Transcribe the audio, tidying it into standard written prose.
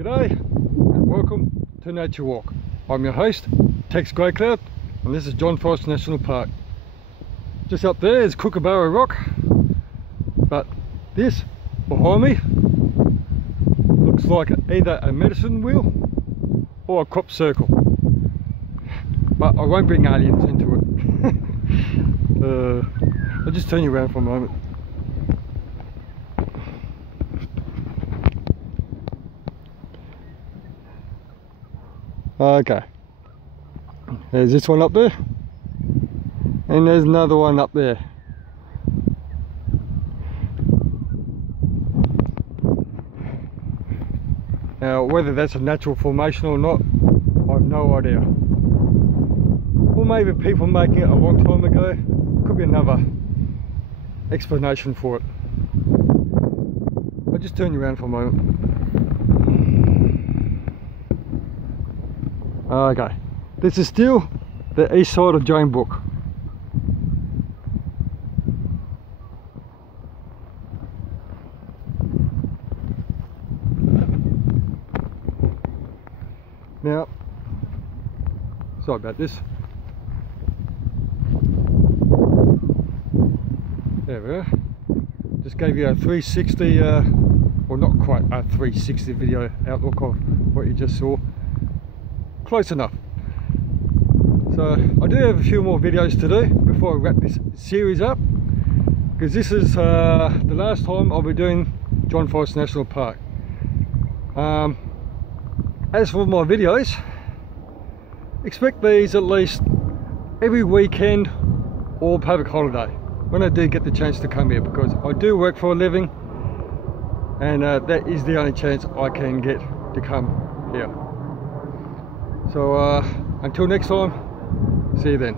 G'day and welcome to Nature Walk. I'm your host, Tex Greycloud, and this is John Forest National Park. Just up there is Kookaburra Rock, but this behind me looks like either a medicine wheel or a crop circle. But I won't bring aliens into it. I'll just turn you around for a moment. Okay, there's this one up there, and there's another one up there. Now, whether that's a natural formation or not, I have no idea. Or maybe people making it a long time ago. Could be another explanation for it. I'll just turn you around for a moment. Okay, this is still the east side of Jane Brook. Now, sorry about this. There we are. Just gave you a 360, well, not quite a 360 video outlook of what you just saw. Close enough. So I do have a few more videos to do before I wrap this series up, because this is the last time I'll be doing John Forest National Park. As for my videos, expect these at least every weekend or public holiday when I do get the chance to come here, because I do work for a living and that is the only chance I can get to come here. So until next time, see you then.